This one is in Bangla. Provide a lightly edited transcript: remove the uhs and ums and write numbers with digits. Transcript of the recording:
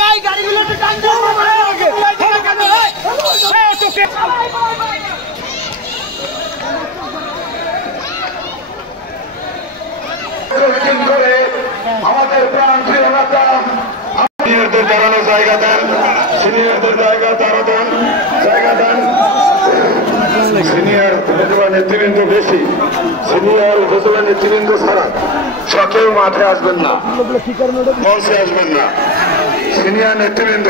ভাই গাড়িগুলো একটু টান দাও করে আমাদের প্রাণ প্রিয় নেতা সিনিয়রদের দাঁড়ানো জায়গা দেন, সিনিয়রদের জায়গা তারা দেন, জায়গা দেন। সিনিয়র উপজেলা নেতৃবৃন্দ বেশি, সিনিয়র উপজেলা নেতৃবৃন্দ ছাড়া কেউ মাঠে আসবেন না, মঞ্চে আসবেন না। সিনিয়র নেতৃবৃন্দ